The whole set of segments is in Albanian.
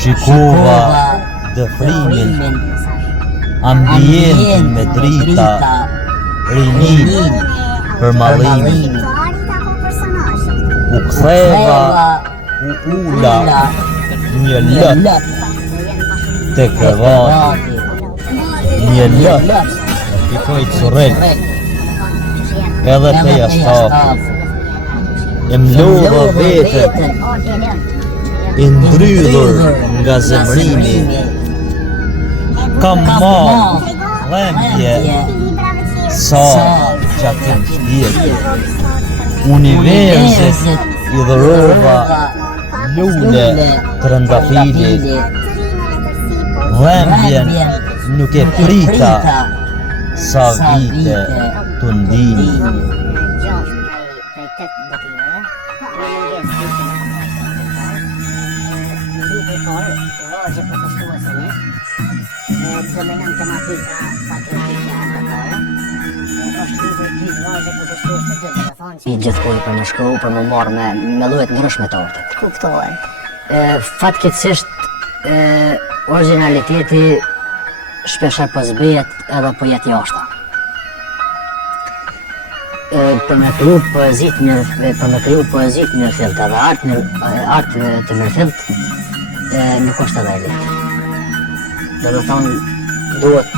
Shikova dëfrimin, ambientin me drita, rinin për malimin. U ktheva, u ula, një lët të krevati, një lët i kojtë surrel, edhe të jastafi, e mlodha vetën, i ndrydhur nga zemrimi, kam marrë dhembje sa gjatim shtjetë, universit i dhurova lule të rëndafili, dhembjen nuk e prita sa vite të ndini. I gjithkoj për në shkru, për më marrë me llojet ndryshme të artit. Kuptohet. Fatkeqësisht, originaliteti shpesher po zbehet edhe po jetë jashta. Për me kriju poezit mirëfillt edhe art të mirëfillt nuk është edhe e lehtë. Do të thonë, duhet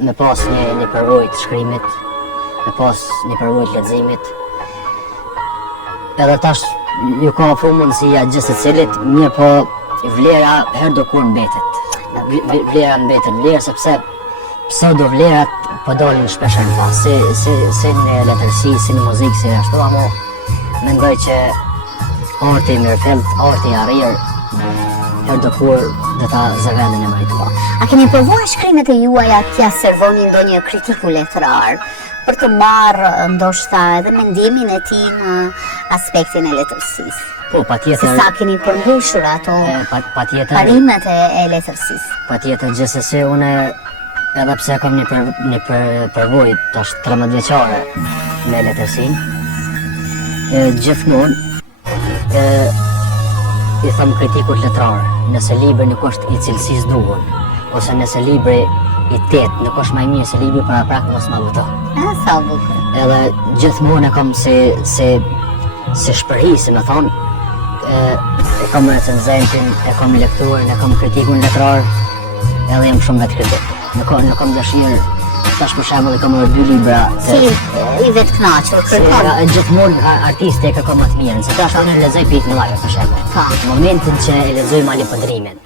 me pas një përvojë të shkrimit, me pas një përvojë të leximit. Edhe tash ju ka ofru mundësia gjithë secilit, mirë po vlera herë do kur mbetet. Vlera mbetet, vlera sepse pseudo vlerat po dalin shpesher në pas, si në letërsi, si në muzikë, si ashtu, amo mendoj që arti i mirëfillt, arti i arrir, herë do kur dhe ta zëvendin e mëritë pa. A keni përvojë shkrimet e juaja t'ja servoni ndonjë kritiku letrar për të marrë ndoshta edhe mendimin e tij në aspektin e letërsisë? Po, patjetër. Se sa keni përmbushur ato parimet e letërsisë? Patjetër, gjithsesi une edhe pse kam një përvojë tash 13 vjeçare me letërsinë, gjithmonë i them kritikut letrar, nëse libri nuk është i cilësisë duhur, ose nëse libri i tetë nuk është më i mirë se libri para prak mos ma voto. Sa bukur. Edhe gjithmonë e kam se shpërhi, si me thonë, e kam recenzentin, e kam lekturën, e kam kritikun letrar, edhe jam shumë vetë kritik. Nuk kam dëshirë, tash për shembull e kam marrë 2 libra. Si i vetë kënaqur, kërkon. Gjithmonë artisti e kërkon më të mirën, se tash unë lexoj pikë në lajë për shembull. Momentin që e lexoj Mali Podrimin.